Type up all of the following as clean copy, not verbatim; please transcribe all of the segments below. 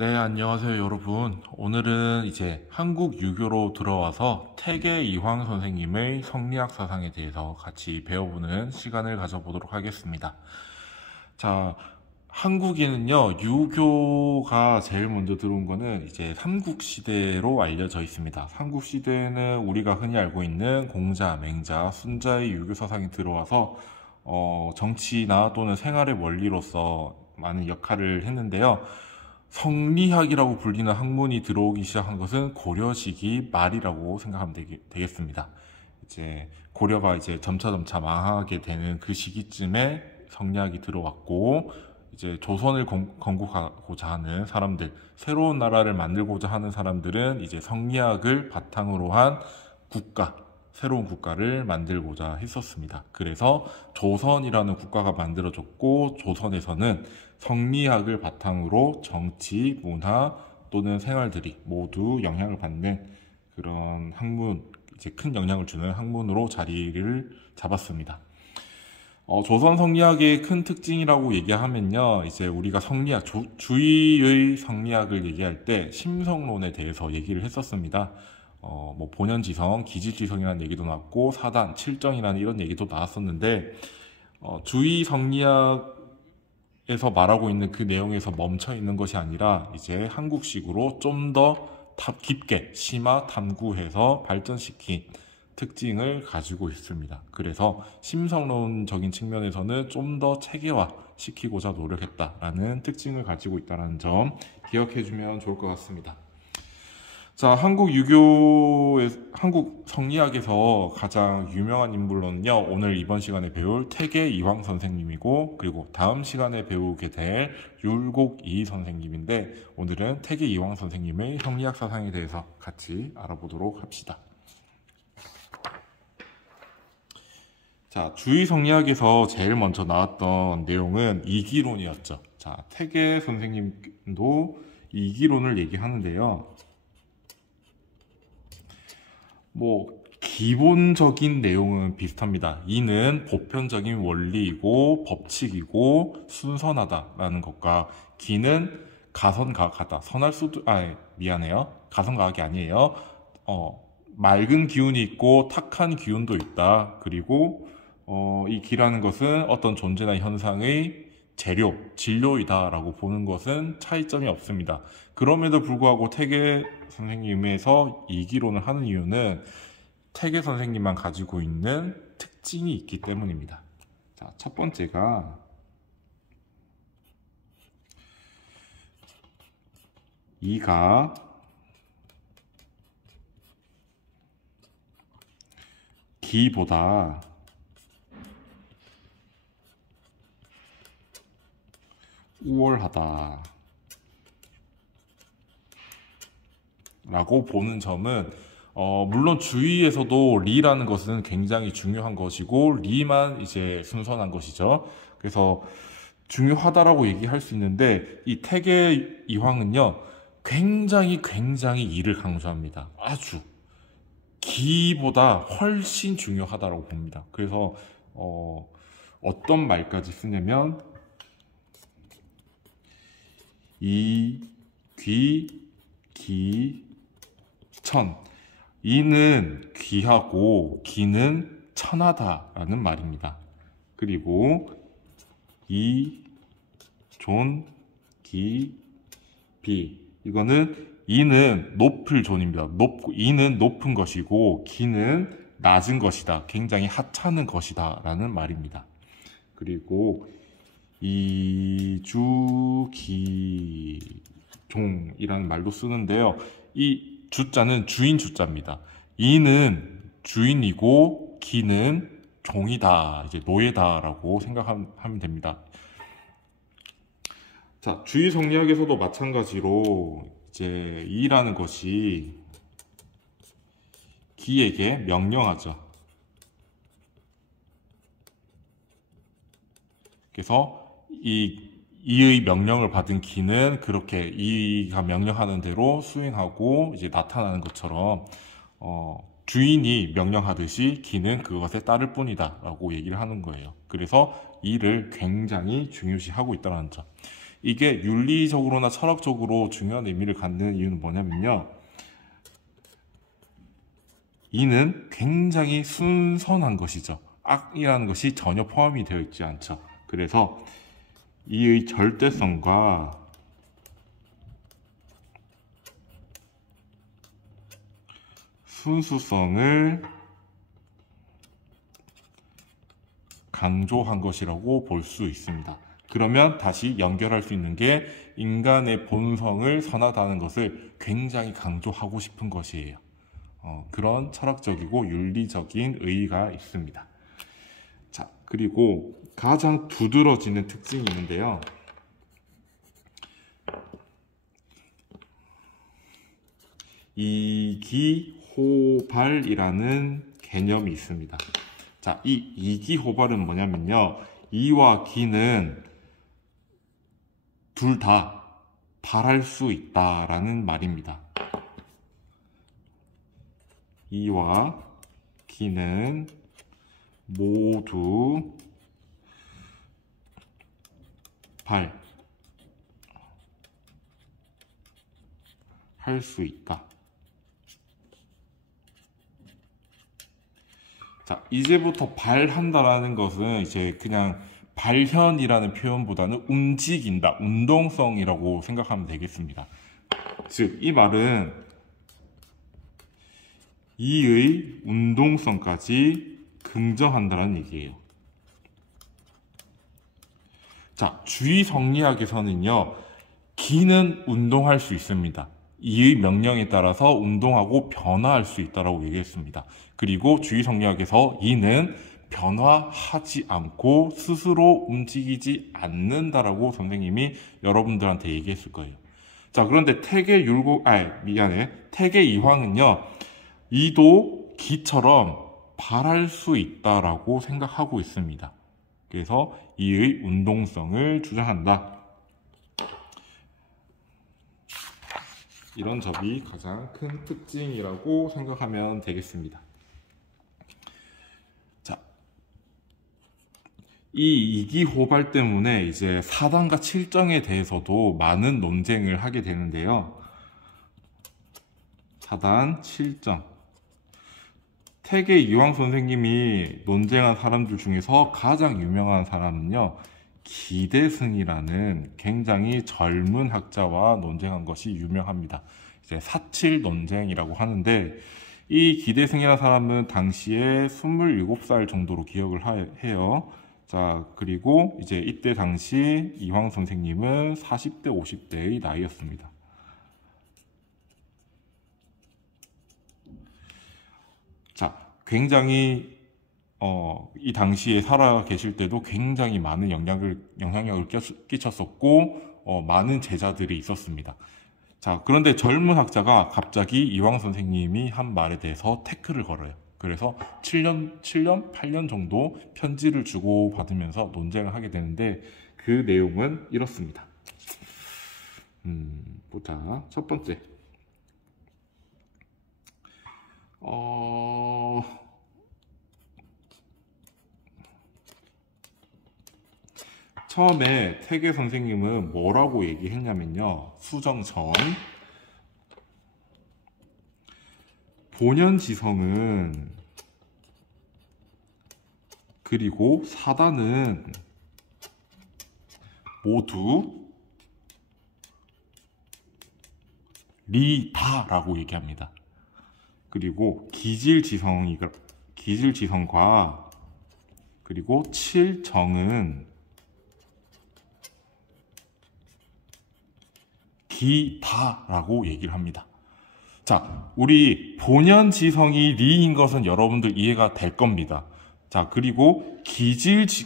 네, 안녕하세요, 여러분. 오늘은 이제 한국 유교로 들어와서 태계 이황 선생님의 성리학 사상에 대해서 같이 배워보는 시간을 가져보도록 하겠습니다. 자, 한국에는요, 유교가 제일 먼저 들어온 거는 이제 삼국시대로 알려져 있습니다. 삼국시대는 우리가 흔히 알고 있는 공자, 맹자, 순자의 유교 사상이 들어와서 정치나 또는 생활의 원리로서 많은 역할을 했는데요. 성리학이라고 불리는 학문이 들어오기 시작한 것은 고려 시기 말이라고 생각하면 되겠습니다. 이제 고려가 이제 점차 망하게 되는 그 시기쯤에 성리학이 들어왔고, 이제 조선을 건국하고자 하는 사람들, 새로운 나라를 만들고자 하는 사람들은 이제 성리학을 바탕으로 한 새로운 국가를 만들고자 했었습니다. 그래서 조선이라는 국가가 만들어졌고, 조선에서는 성리학을 바탕으로 정치, 문화 또는 생활들이 모두 영향을 받는 그런 학문, 이제 큰 영향을 주는 학문으로 자리를 잡았습니다. 조선 성리학의 큰 특징이라고 얘기하면요, 이제 우리가 주의의 성리학을 얘기할 때 심성론에 대해서 얘기를 했었습니다. 본연지성, 기질지성이라는 얘기도 나왔고, 사단, 칠정이라는 이런 얘기도 나왔었는데, 주의 성리학에서 말하고 있는 그 내용에서 멈춰 있는 것이 아니라, 이제 한국식으로 좀 더 깊게 심화 탐구해서 발전시킨 특징을 가지고 있습니다. 그래서 심성론적인 측면에서는 좀 더 체계화 시키고자 노력했다라는 특징을 가지고 있다는 점 기억해주면 좋을 것 같습니다. 자, 한국 성리학에서 가장 유명한 인물로는요, 오늘 이번 시간에 배울 태계 이황 선생님이고, 그리고 다음 시간에 배우게 될 율곡이 선생님인데, 오늘은 태계 이황 선생님의 성리학 사상에 대해서 같이 알아보도록 합시다. 자, 주의 성리학에서 제일 먼저 나왔던 내용은 이기론이었죠. 자, 태계 선생님도 이기론을 얘기하는데요. 기본적인 내용은 비슷합니다. 이는 보편적인 원리이고 법칙이고 순선하다라는 것과, 기는 가선가학하다. 가선가학이 아니에요. 맑은 기운이 있고 탁한 기운도 있다. 그리고 이 기라는 것은 어떤 존재나 현상의 재료, 진료이다라고 보는 것은 차이점이 없습니다. 그럼에도 불구하고 태계 선생님에서 이기론을 하는 이유는 태계 선생님만 가지고 있는 특징이 있기 때문입니다. 자, 첫 번째가 이가 기보다 우월하다 라고 보는 점은, 물론 주의에서도 리라는 것은 굉장히 중요한 것이고, 리만 이제 순선한 것이죠. 그래서 중요하다라고 얘기할 수 있는데, 이 태계 이황은요, 굉장히 이를 강조합니다. 아주 기보다 훨씬 중요하다라고 봅니다. 그래서 어떤 말까지 쓰냐면, 이, 기, 천. 이는 귀하고 기는 천하다라는 말입니다. 그리고 이, 존, 기, 비. 이거는 이는 높을 존입니다. 이는 높은 것이고 기는 낮은 것이다. 굉장히 하찮은 것이다 라는 말입니다. 그리고 이주기종이라는 말도 쓰는데요. 이 주자는 주인 주자입니다. 이는 주인이고 기는 종이다, 이제 노예다라고 생각하면 됩니다. 자, 주의 성리학에서도 마찬가지로 이제 이라는 것이 기에게 명령하죠. 그래서 이의 명령을 받은 기는 그렇게 이가 명령하는 대로 수행하고 이제 나타나는 것처럼, 주인이 명령하듯이 기는 그것에 따를 뿐이다 라고 얘기를 하는 거예요. 그래서 이를 굉장히 중요시하고 있다는 점. 이게 윤리적으로나 철학적으로 중요한 의미를 갖는 이유는 뭐냐면요. 이는 굉장히 순선한 것이죠. 악이라는 것이 전혀 포함이 되어 있지 않죠. 그래서 이의 절대성과 순수성을 강조한 것이라고 볼 수 있습니다. 그러면 다시 연결할 수 있는 게 인간의 본성을 선하다는 것을 굉장히 강조하고 싶은 것이에요. 그런 철학적이고 윤리적인 의의가 있습니다. 자, 그리고 가장 두드러지는 특징이 있는데요. 이기호발이라는 개념이 있습니다. 자, 이 이기호발은 뭐냐면요. 이와 기는 둘 다 발할 수 있다라는 말입니다. 이와 기는 모두 할 수 있다. 자, 이제부터 발한다라는 것은 이제 그냥 발현이라는 표현보다는 움직인다, 운동성이라고 생각하면 되겠습니다. 즉, 이 말은 이의 운동성까지 긍정한다는 얘기예요. 자, 주의 성리학에서는요, 기는 운동할 수 있습니다. 이의 명령에 따라서 운동하고 변화할 수 있다고 얘기했습니다. 그리고 주의 성리학에서 이는 변화하지 않고 스스로 움직이지 않는다라고 선생님이 여러분들한테 얘기했을 거예요. 자, 그런데 태계 이황은요, 이도 기처럼 발할 수 있다라고 생각하고 있습니다. 그래서 이의 운동성을 주장한다. 이런 점이 가장 큰 특징이라고 생각하면 되겠습니다. 자, 이 이기호발 때문에 이제 사단과 칠정에 대해서도 많은 논쟁을 하게 되는데요. 사단, 칠정. 태계 이황 선생님이 논쟁한 사람들 중에서 가장 유명한 사람은요, 기대승이라는 굉장히 젊은 학자와 논쟁한 것이 유명합니다. 이제 사칠 논쟁이라고 하는데, 이 기대승이라는 사람은 당시에 27살 정도로 기억을 해요. 자, 그리고 이제 이때 당시 이황 선생님은 40대, 50대의 나이였습니다. 자, 굉장히 이 당시에 살아 계실 때도 굉장히 많은 영향력을 끼쳤었고 많은 제자들이 있었습니다. 자, 그런데 젊은 학자가 갑자기 이황 선생님이 한 말에 대해서 태클을 걸어요. 그래서 7년, 8년 정도 편지를 주고 받으면서 논쟁을 하게 되는데 그 내용은 이렇습니다. 보자. 첫 번째. 처음에 태계 선생님은 뭐라고 얘기했냐면요. 수정전 본연지성은 그리고 사단은 모두 리다라고 얘기합니다. 그리고 기질지성과 그리고 칠정은 기다라고 얘기를 합니다. 자, 우리 본연지성이 리인 것은 여러분들 이해가 될 겁니다. 자, 그리고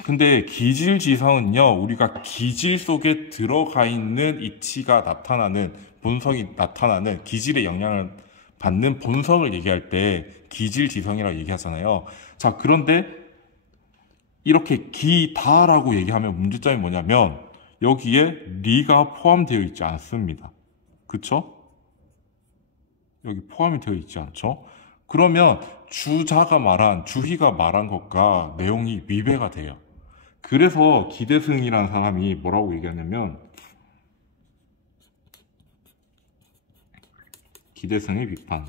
근데 기질지성은요, 우리가 기질 속에 들어가 있는 이치가 나타나는, 본성이 나타나는 기질의 영향을 받는 본성을 얘기할 때 기질지성이라고 얘기하잖아요. 자, 그런데 이렇게 기다라고 얘기하면 문제점이 뭐냐면 여기에 리가 포함되어 있지 않습니다. 그쵸? 여기 포함이 되어 있지 않죠? 그러면 주희가 말한 것과 내용이 위배가 돼요. 그래서 기대승이라는 사람이 뭐라고 얘기하냐면 기대승의 비판.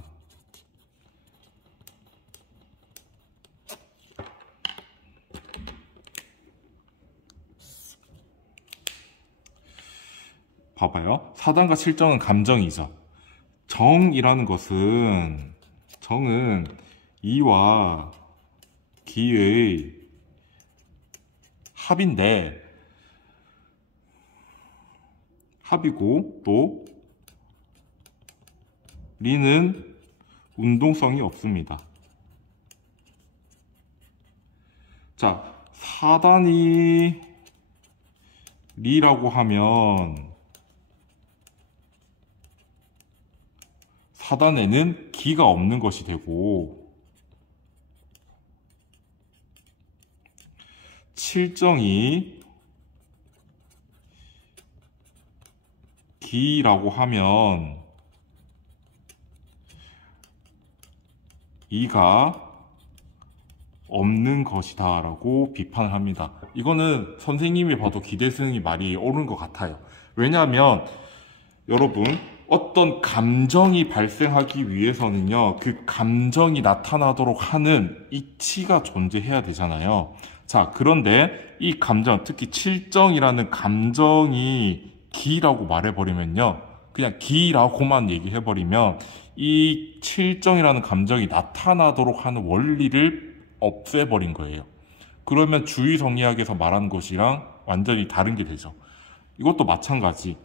봐봐요. 사단과 칠정은 감정이죠. 정이라는 것은, 정은 이와 기의 합인데, 합이고 또 리는 운동성이 없습니다. 자, 사단이 리라고 하면 사단에는 기가 없는 것이 되고, 칠정이 기라고 하면 이가 없는 것이다 라고 비판을 합니다. 이거는 선생님이 봐도 기대승이 말이 옳은 것 같아요. 왜냐하면 여러분, 어떤 감정이 발생하기 위해서는요, 그 감정이 나타나도록 하는 이치가 존재해야 되잖아요. 자, 그런데 이 감정, 특히 칠정이라는 감정이 기라고 말해버리면요, 그냥 기라고만 얘기해버리면 이 칠정이라는 감정이 나타나도록 하는 원리를 없애버린 거예요. 그러면 주의성리학에서 말하는 것이랑 완전히 다른 게 되죠. 이것도 마찬가지.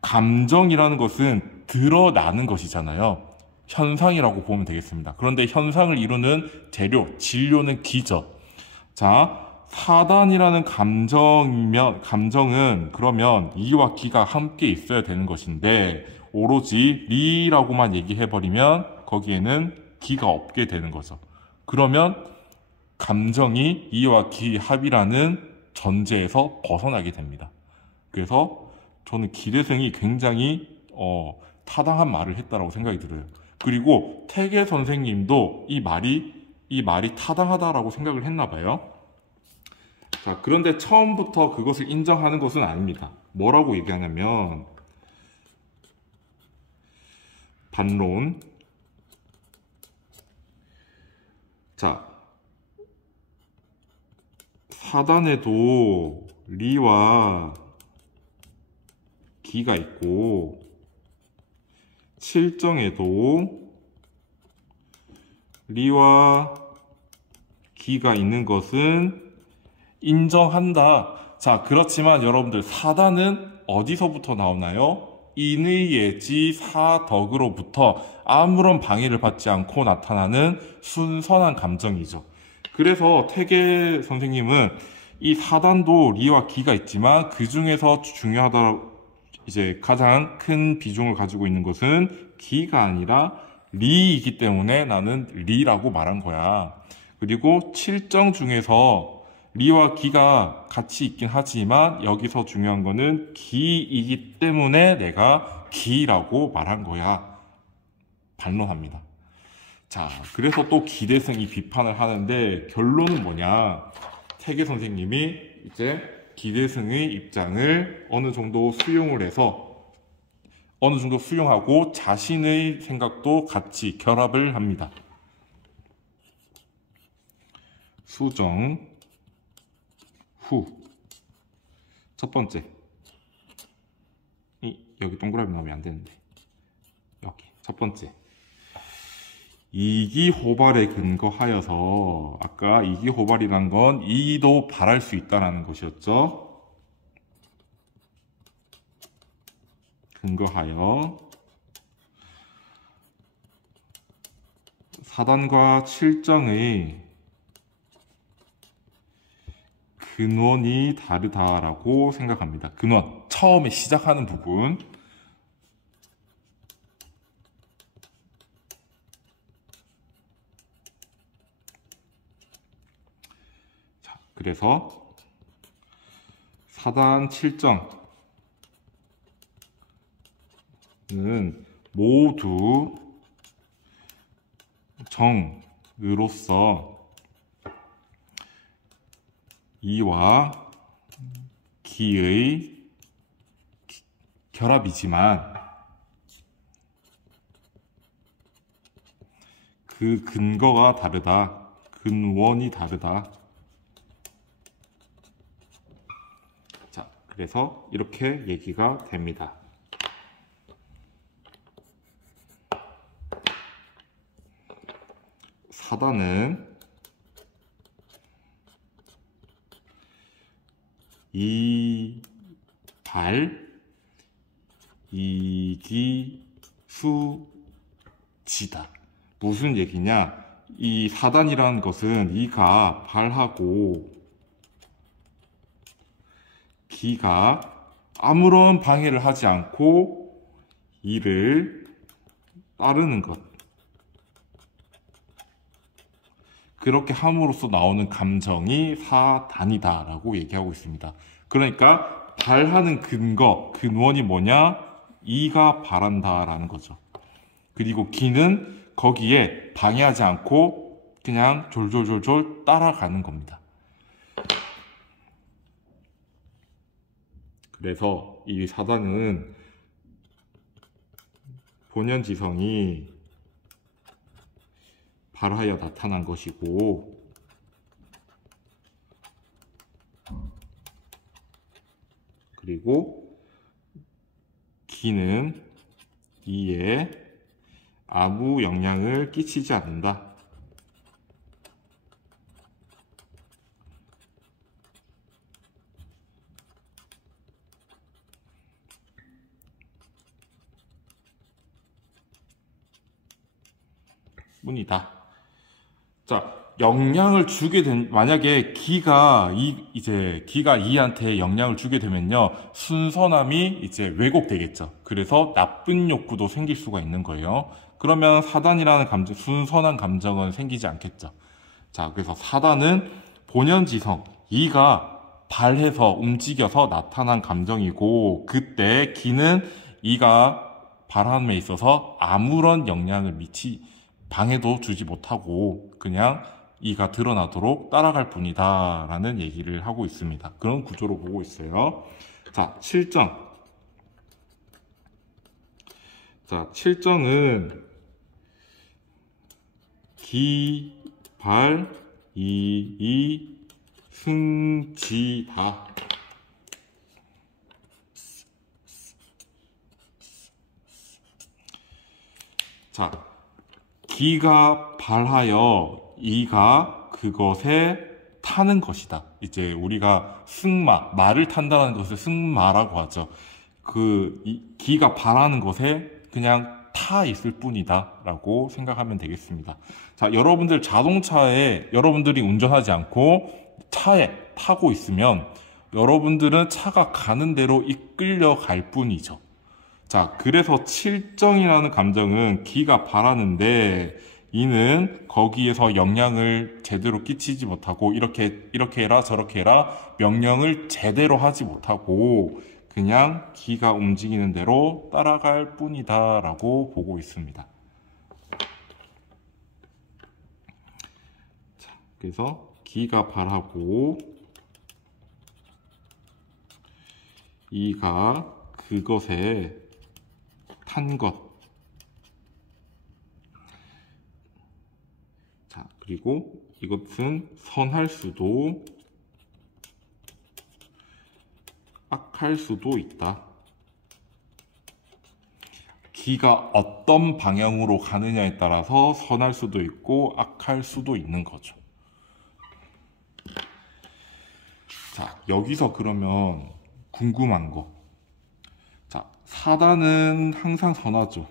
감정이라는 것은 드러나는 것이잖아요. 현상이라고 보면 되겠습니다. 그런데 현상을 이루는 재료, 진료는 기죠. 자, 사단이라는 감정은 그러면 이와 기가 함께 있어야 되는 것인데, 오로지 리라고만 얘기해버리면 거기에는 기가 없게 되는 거죠. 그러면 감정이 이와 기 합이라는 전제에서 벗어나게 됩니다. 그래서 저는 기대승이 굉장히 타당한 말을 했다라고 생각이 들어요. 그리고 태계 선생님도 이 말이 타당하다라고 생각을 했나 봐요. 자, 그런데 처음부터 그것을 인정하는 것은 아닙니다. 뭐라고 얘기하냐면, 반론. 자, 사단에도 리와 기가 있고, 칠정에도 리와 기가 있는 것은 인정한다. 자, 그렇지만 여러분들, 사단은 어디서부터 나오나요? 인의 예지 사덕으로부터 아무런 방해를 받지 않고 나타나는 순선한 감정이죠. 그래서 태계 선생님은 이 사단도 리와 기가 있지만 그 중에서 중요하다, 이제 가장 큰 비중을 가지고 있는 것은 기가 아니라 리이기 때문에 나는 리라고 말한 거야. 그리고 칠정 중에서 리와 기가 같이 있긴 하지만 여기서 중요한 거는 기이기 때문에 내가 기라고 말한 거야. 반론합니다. 자, 그래서 또 기대승이 비판을 하는데, 결론은 뭐냐? 태계 선생님이 이제 기대승의 입장을 어느 정도 수용하고 자신의 생각도 같이 결합을 합니다. 수정 후. 첫 번째. 여기 동그라미 나오면 안 되는데. 여기. 첫 번째. 이기호발에 근거하여서, 아까 이기호발이란 건 이도 발할 수 있다는 것이었죠. 근거하여 사단과 칠정의 근원이 다르다라고 생각합니다. 근원, 처음에 시작하는 부분. 자, 그래서 사단 칠정은 모두 정으로서 이와 기의 결합이지만 그 근거가 다르다. 근원이 다르다. 자, 그래서 이렇게 얘기가 됩니다. 사단은 이발, 이기, 수, 지다. 무슨 얘기냐? 이 사단이라는 것은 이가 발하고 기가 아무런 방해를 하지 않고 이를 따르는 것. 그렇게 함으로써 나오는 감정이 사단이다 라고 얘기하고 있습니다. 그러니까 발하는 근원이 뭐냐? 이가 발한다 라는 거죠. 그리고 기는 거기에 방해하지 않고 그냥 졸졸졸졸 따라가는 겁니다. 그래서 이 사단은 본연지성이 발하여 나타난 것이고, 그리고 기는 이에 아무 영향을 끼치지 않는다. 뿐이다. 자, 영향을 주게 된, 만약에 기가 이한테 영향을 주게 되면요, 순선함이 이제 왜곡되겠죠. 그래서 나쁜 욕구도 생길 수가 있는 거예요. 그러면 사단이라는 감정, 순선한 감정은 생기지 않겠죠. 자, 그래서 사단은 본연지성, 이가 발해서 움직여서 나타난 감정이고, 그때 기는 이가 발함에 있어서 아무런 영향을 방해도 주지 못하고 그냥 이가 드러나도록 따라갈 뿐이다 라는 얘기를 하고 있습니다. 그런 구조로 보고 있어요. 자, 7정. 자, 7정은 기, 발, 이, 승, 지, 다. 자, 기가 발하여 이가 그것에 타는 것이다. 이제 우리가 말을 탄다는 것을 승마라고 하죠. 기가 발하는 것에 그냥 타 있을 뿐이다 라고 생각하면 되겠습니다. 자, 여러분들이 운전하지 않고 차에 타고 있으면 여러분들은 차가 가는 대로 이끌려 갈 뿐이죠. 자, 그래서 7정이라는 감정은 기가 발하는데 이는 거기에서 영향을 제대로 끼치지 못하고 이렇게 해라 저렇게 해라 명령을 제대로 하지 못하고 그냥 기가 움직이는 대로 따라갈 뿐이다 라고 보고 있습니다. 자, 그래서 기가 발하고 이가 그것에 탄 것. 자, 그리고 이것은 선할 수도 악할 수도 있다. 기가 어떤 방향으로 가느냐에 따라서 선할 수도 있고 악할 수도 있는 거죠. 자, 여기서 그러면 궁금한 거. 자, 사단은 항상 선하죠.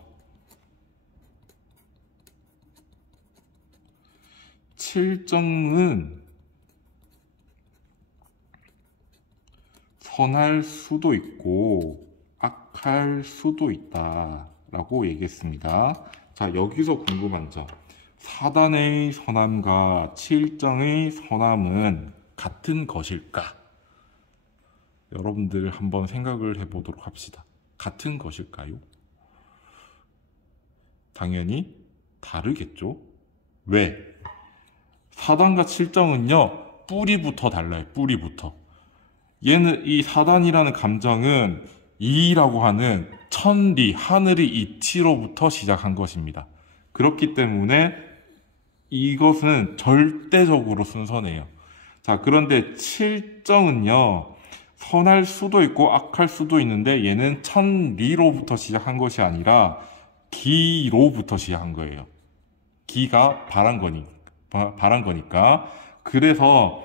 7정은 선할 수도 있고 악할 수도 있다 라고 얘기했습니다. 자, 여기서 궁금한 점. 사단의 선함과 7정의 선함은 같은 것일까? 여러분들 한번 생각을 해보도록 합시다. 같은 것일까요? 당연히 다르겠죠? 왜? 사단과 7정은요, 뿌리부터 달라요, 뿌리부터. 이 사단이라는 감정은 이라고 하는 천리, 하늘의 이치로부터 시작한 것입니다. 그렇기 때문에 이것은 절대적으로 순선해요. 자, 그런데 칠정은요, 선할 수도 있고 악할 수도 있는데 얘는 천리로부터 시작한 것이 아니라 기로부터 시작한 거예요. 기가 바란 거니까. 그래서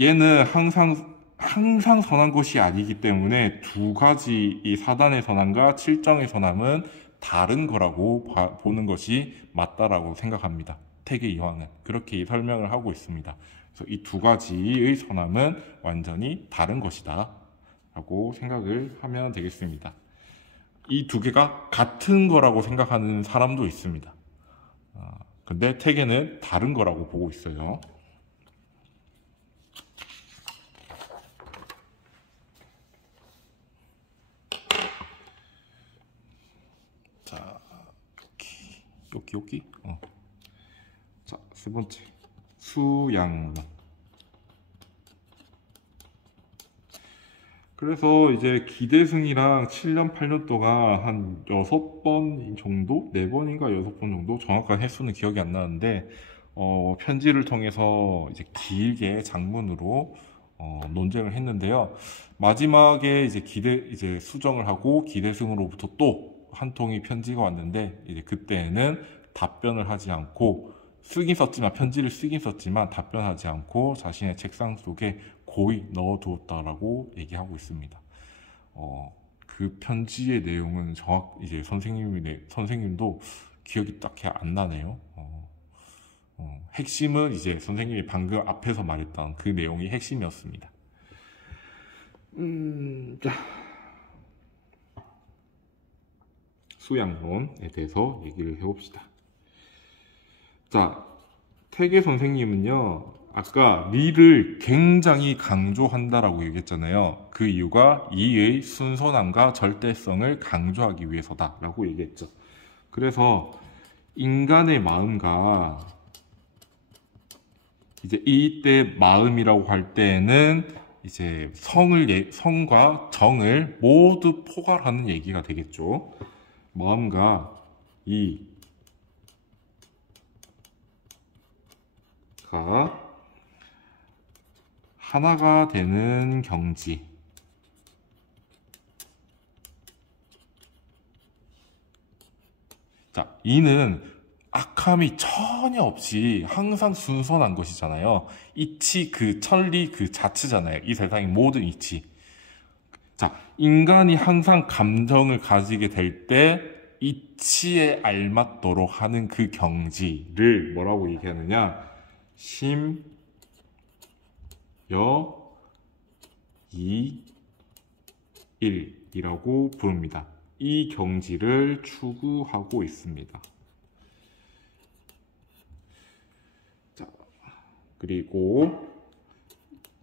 얘는 항상 선한 것이 아니기 때문에 두 가지 이 사단의 선함과 칠정의 선함은 다른 거라고 보는 것이 맞다라고 생각합니다. 태계이황은 그렇게 설명을 하고 있습니다. 그래서 이 두 가지의 선함은 완전히 다른 것이다 라고 생각을 하면 되겠습니다. 이 두 개가 같은 거라고 생각하는 사람도 있습니다. 근데 태계는 다른 거라고 보고 있어요. 자, 여기. 자, 세 번째. 수양론. 그래서 이제 기대승이랑 7년, 8년 동안 한 6번 정도? 4번인가 6번 정도? 정확한 횟수는 기억이 안 나는데, 편지를 통해서 이제 길게 장문으로 논쟁을 했는데요. 마지막에 이제 수정을 하고 기대승으로부터 또 한 통의 편지가 왔는데, 이제 그때는 답변을 하지 않고, 편지를 쓰긴 썼지만 답변하지 않고 자신의 책상 속에 고이 넣어두었다라고 얘기하고 있습니다. 그 편지의 내용은 이제 선생님도 기억이 딱히 안 나네요. 핵심은 이제 선생님이 방금 앞에서 말했던 그 내용이 핵심이었습니다. 자, 수양론에 대해서 얘기를 해봅시다. 자, 태계 선생님은요, 아까 리를 굉장히 강조한다라고 얘기했잖아요. 그 이유가 이의 순선함과 절대성을 강조하기 위해서다라고 얘기했죠. 그래서 인간의 마음과 이제 이때 마음이라고 할 때에는 이제 성과 정을 모두 포괄하는 얘기가 되겠죠. 마음과 이가 하나가 되는 경지. 자, 이는 악함이 전혀 없이 항상 순선한 것이잖아요. 이치 그 천리 그 자체잖아요. 이 세상의 모든 이치. 자, 인간이 항상 감정을 가지게 될 때 이치에 알맞도록 하는 그 경지를 뭐라고 얘기하느냐? 심, 여, 이, 일이라고 부릅니다. 이 경지를 추구하고 있습니다. 자, 그리고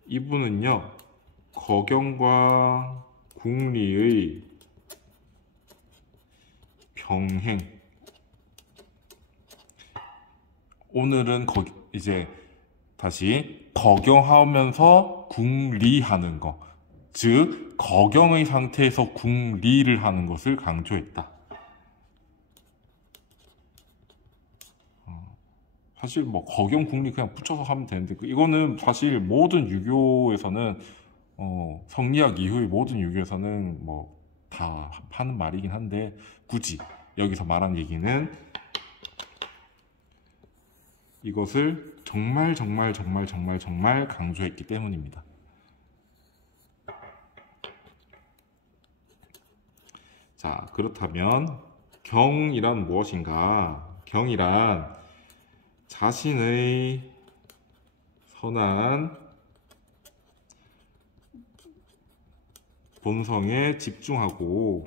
이분은요, 거경과 궁리의 병행. 오늘은 이제 다시 거경하면서 궁리하는 거, 즉 거경의 상태에서 궁리를 하는 것을 강조했다. 사실 뭐 거경 궁리 그냥 붙여서 하면 되는데 이거는 사실 모든 유교에서는 성리학 이후의 모든 유교에서는 뭐 다 하는 말이긴 한데 굳이 여기서 말한 얘기는 이것을 정말 강조했기 때문입니다. 자, 그렇다면 경이란 무엇인가? 경이란 자신의 선한 본성에 집중하고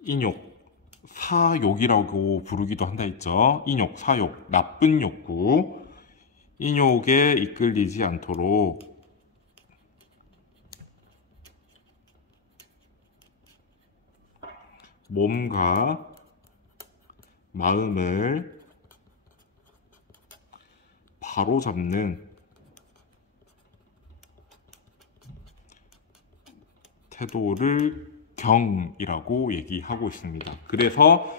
인욕, 사욕이라고 부르기도 한다 했죠. 인욕, 사욕, 나쁜 욕구, 인욕에 이끌리지 않도록 몸과 마음을 바로잡는 태도를 경이라고 얘기하고 있습니다. 그래서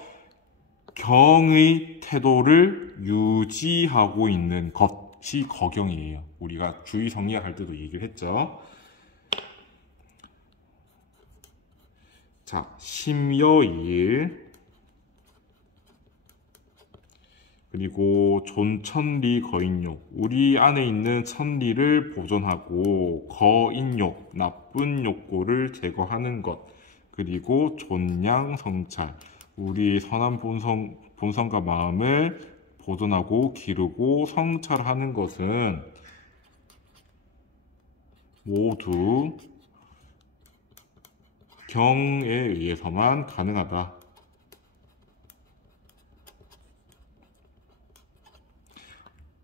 경의 태도를 유지하고 있는 것이 거경이에요. 우리가 주의 성리학할 때도 얘기를 했죠. 자, 심여일, 그리고 존천리 거인욕, 우리 안에 있는 천리를 보존하고 거인욕, 나쁜 욕구를 제거하는 것, 그리고 존양성찰, 우리 선한 본성과 마음을 보존하고 기르고 성찰하는 것은 모두 경에 의해서만 가능하다.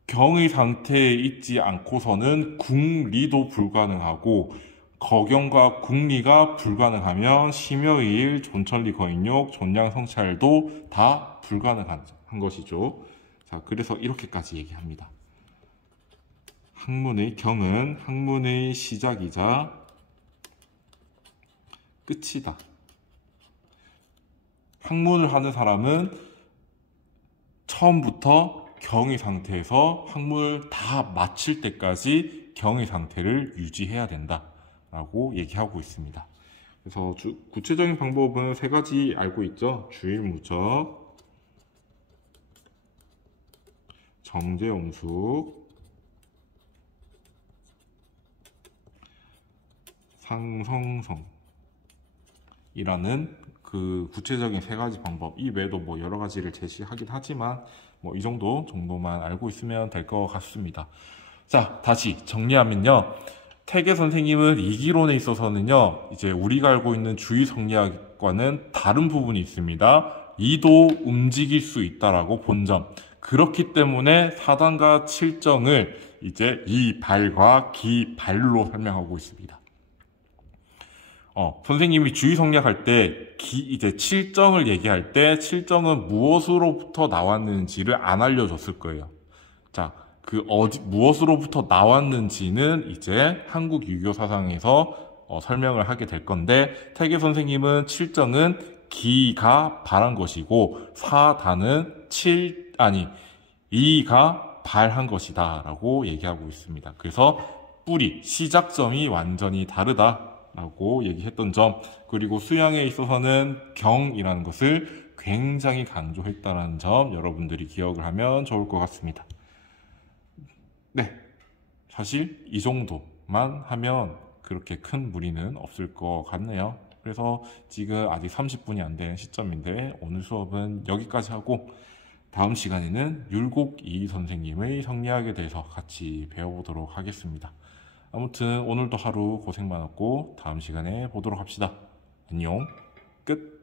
경의 상태에 있지 않고서는 궁리도 불가능하고 거경과 궁리가 불가능하면 심여일, 존천리 거인욕, 존양성찰도 다 불가능한 것이죠. 자, 그래서 이렇게까지 얘기합니다. 학문의 경은 학문의 시작이자 끝이다. 학문을 하는 사람은 처음부터 경의 상태에서 학문을 다 마칠 때까지 경의 상태를 유지해야 된다 라고 얘기하고 있습니다. 그래서 구체적인 방법은 세 가지 알고 있죠. 주일무적, 정제엄숙, 상성성 이라는 그 구체적인 세 가지 방법, 이 외에도 뭐 여러 가지를 제시하긴 하지만 뭐 이 정도만 알고 있으면 될 것 같습니다. 자, 다시 정리하면요. 태계 선생님은 이기론에 있어서는요, 이제 우리가 알고 있는 주의 성리학과는 다른 부분이 있습니다. 이도 움직일 수 있다라고 본 점. 그렇기 때문에 사단과 칠정을 이제 이발과 기발로 설명하고 있습니다. 선생님이 주의 성리학할 때 이제 칠정을 얘기할 때 칠정은 무엇으로부터 나왔는지를 안 알려줬을 거예요. 자, 무엇으로부터 나왔는지는 이제 한국 유교 사상에서 설명을 하게 될 건데, 태계 선생님은 칠정은 기가 발한 것이고 사단은 이가 발한 것이다 라고 얘기하고 있습니다. 그래서 뿌리, 시작점이 완전히 다르다 라고 얘기했던 점, 그리고 수양에 있어서는 경이라는 것을 굉장히 강조했다는 점 여러분들이 기억을 하면 좋을 것 같습니다. 네, 사실 이 정도만 하면 그렇게 큰 무리는 없을 것 같네요. 그래서 지금 아직 30분이 안 된 시점인데 오늘 수업은 여기까지 하고, 다음 시간에는 율곡 이 선생님의 성리학에 대해서 같이 배워보도록 하겠습니다. 아무튼 오늘도 하루 고생 많았고 다음 시간에 보도록 합시다. 안녕. 끝.